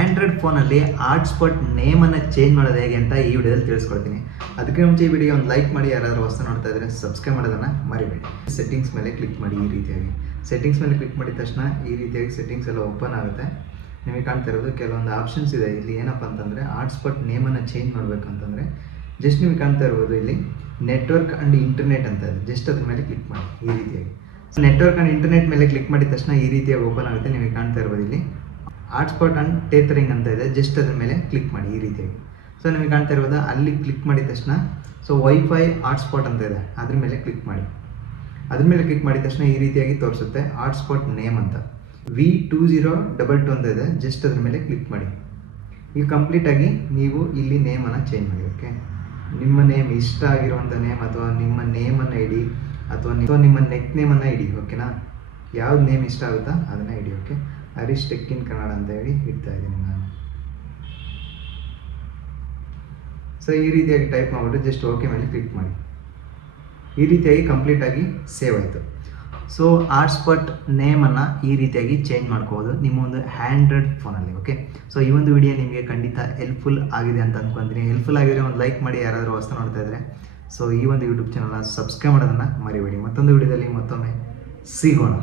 Android ಫೋನಲ್ಲಿ hotspot ನೇಮನ್ನು change ಮಾಡೋದು ಹೇಗೆ ಅಂತ ಈ ವಿಡಿಯೋದಲ್ಲಿ ತಿಳಿಸ್ಕೊಡ್ತೀನಿ. ಅದಕ್ಕೆ ಮುಂಚೆ ಈ ವಿಡಿಯೋ ಒಂದು ಲೈಕ್ ಮಾಡಿ, ಯಾರಾದರೂ ಹೊಸ ನೋಡ್ತಾ ಇದ್ದರೆ ಸಬ್ಸ್ಕ್ರೈಬ್ ಮಾಡೋದನ್ನು ಮರಿಬೇಡಿ. ಸೆಟ್ಟಿಂಗ್ಸ್ ಮೇಲೆ ಕ್ಲಿಕ್ ಮಾಡಿ. ಈ ರೀತಿಯಾಗಿ ಸೆಟ್ಟಿಂಗ್ಸ್ ಮೇಲೆ ಕ್ಲಿಕ್ ಮಾಡಿದ ತಕ್ಷಣ ಈ ರೀತಿಯಾಗಿ ಸೆಟ್ಟಿಂಗ್ಸ್ ಎಲ್ಲ ಓಪನ್ ಆಗುತ್ತೆ. ನಿಮಗೆ ಕಾಣ್ತಾ ಇರೋದು ಕೆಲವೊಂದು ಆಪ್ಷನ್ಸ್ ಇದೆ. ಇಲ್ಲಿ ಏನಪ್ಪ ಅಂತಂದರೆ ಹಾಟ್ಸ್ಪಾಟ್ ನೇಮನ್ನು ಚೇಂಜ್ ಮಾಡಬೇಕಂತಂದರೆ ಜಸ್ಟ್ ನಿಮಗೆ ಕಾಣ್ತಾ ಇರ್ಬೋದು ಇಲ್ಲಿ ನೆಟ್ವರ್ಕ್ ಆ್ಯಂಡ್ ಇಂಟರ್ನೆಟ್ ಅಂತ ಇದೆ. ಜಸ್ಟ್ ಅದ್ರ ಮೇಲೆ ಕ್ಲಿಕ್ ಮಾಡಿ. ಈ ರೀತಿಯಾಗಿ ನೆಟ್ವರ್ಕ್ ಆ್ಯಂಡ್ ಇಂಟರ್ನೆಟ್ ಮೇಲೆ ಕ್ಲಿಕ್ ಮಾಡಿದ ತಕ್ಷಣ ಈ ರೀತಿಯಾಗಿ ಓಪನ್ ಆಗುತ್ತೆ. ನಿಮಗೆ ಕಾಣ್ತಾ ಇರ್ಬೋದು ಇಲ್ಲಿ ಹಾಟ್ಸ್ಪಾಟ್ ಆ್ಯಂಡ್ ಟೇಥರಿಂಗ್ ಅಂತ ಇದೆ. ಜಸ್ಟ್ ಅದ್ರ ಮೇಲೆ ಕ್ಲಿಕ್ ಮಾಡಿ. ಈ ರೀತಿಯಾಗಿ ನಿಮಗೆ ಕಾಣ್ತಾ ಇರ್ಬೋದು ಅಲ್ಲಿ ಕ್ಲಿಕ್ ಮಾಡಿದ ತಕ್ಷಣ ವೈಫೈ ಹಾಟ್ಸ್ಪಾಟ್ ಅಂತ ಇದೆ, ಅದ್ರ ಮೇಲೆ ಕ್ಲಿಕ್ ಮಾಡಿ. ಅದ್ರ ಮೇಲೆ ಕ್ಲಿಕ್ ಮಾಡಿದ ತಕ್ಷಣ ಈ ರೀತಿಯಾಗಿ ತೋರಿಸುತ್ತೆ ಹಾಟ್ಸ್ಪಾಟ್ ನೇಮ್ ಅಂತ V2022 ಅಂತ ಇದೆ. ಜಸ್ಟ್ ಅದ್ರ ಮೇಲೆ ಕ್ಲಿಕ್ ಮಾಡಿ. ಈಗ ಕಂಪ್ಲೀಟಾಗಿ ನೀವು ಇಲ್ಲಿ ನೇಮನ್ನು ಚೇಂಜ್ ಮಾಡಿ. ಓಕೆ, ನಿಮ್ಮ ನೇಮ್ ಇಷ್ಟ ಆಗಿರುವಂಥ ನೇಮ್ ಅಥವಾ ನಿಮ್ಮ ನೇಮನ್ನು ಇಡಿ ಅಥವಾ ನಿಮ್ಮ ನೆಕ್ ನೇಮನ್ನು ಇಡಿ. ಓಕೆನಾ, ಯಾವ್ದು ನೇಮ್ ಇಷ್ಟ ಆಗುತ್ತಾ ಅದನ್ನು ಇಡಿ. Okay, Harish tech in Kannada ಅಂತ ಹೇಳಿ ಇಡ್ತಾ ಇದ್ದೀನಿ ನಾನು. ಈ ರೀತಿಯಾಗಿ ಟೈಪ್ ಮಾಡಿಬಿಟ್ಟು ಜಸ್ಟ್ ಓಕೆ ಮೇಲೆ ಕ್ಲಿಕ್ ಮಾಡಿ. ಈ ರೀತಿಯಾಗಿ ಕಂಪ್ಲೀಟಾಗಿ ಸೇವ್ ಆಯಿತು. ಹಾಟ್ಸ್ಪಾಟ್ ನೇಮನ್ನು ಈ ರೀತಿಯಾಗಿ ಚೇಂಜ್ ಮಾಡ್ಕೋಬೋದು ನಿಮ್ಮ ಒಂದು ಆ್ಯಂಡ್ರಾಯ್ಡ್ ಫೋನಲ್ಲಿ. ಓಕೆ, ಈ ಒಂದು ವಿಡಿಯೋ ನಿಮಗೆ ಖಂಡಿತ ಹೆಲ್ಪ್ಫುಲ್ ಆಗಿದೆ ಅಂತ ಅಂದ್ಕೊತೀನಿ. ಹೆಲ್ಪ್ಫುಲ್ ಆಗಿದ್ರೆ ಒಂದು ಲೈಕ್ ಮಾಡಿ, ಯಾರಾದರೂ ಹೊಸ ನೋಡ್ತಾ ಇದ್ದರೆ ಈ ಒಂದು ಯೂಟ್ಯೂಬ್ ಚಾನಲ್ನ ಸಬ್ಸ್ಕ್ರೈಬ್ ಮಾಡೋದನ್ನು ಮರಿಬೇಡಿ. ಮತ್ತೊಂದು ವಿಡಿಯೋದಲ್ಲಿ ಮತ್ತೊಮ್ಮೆ ಸಿಗೋಣ.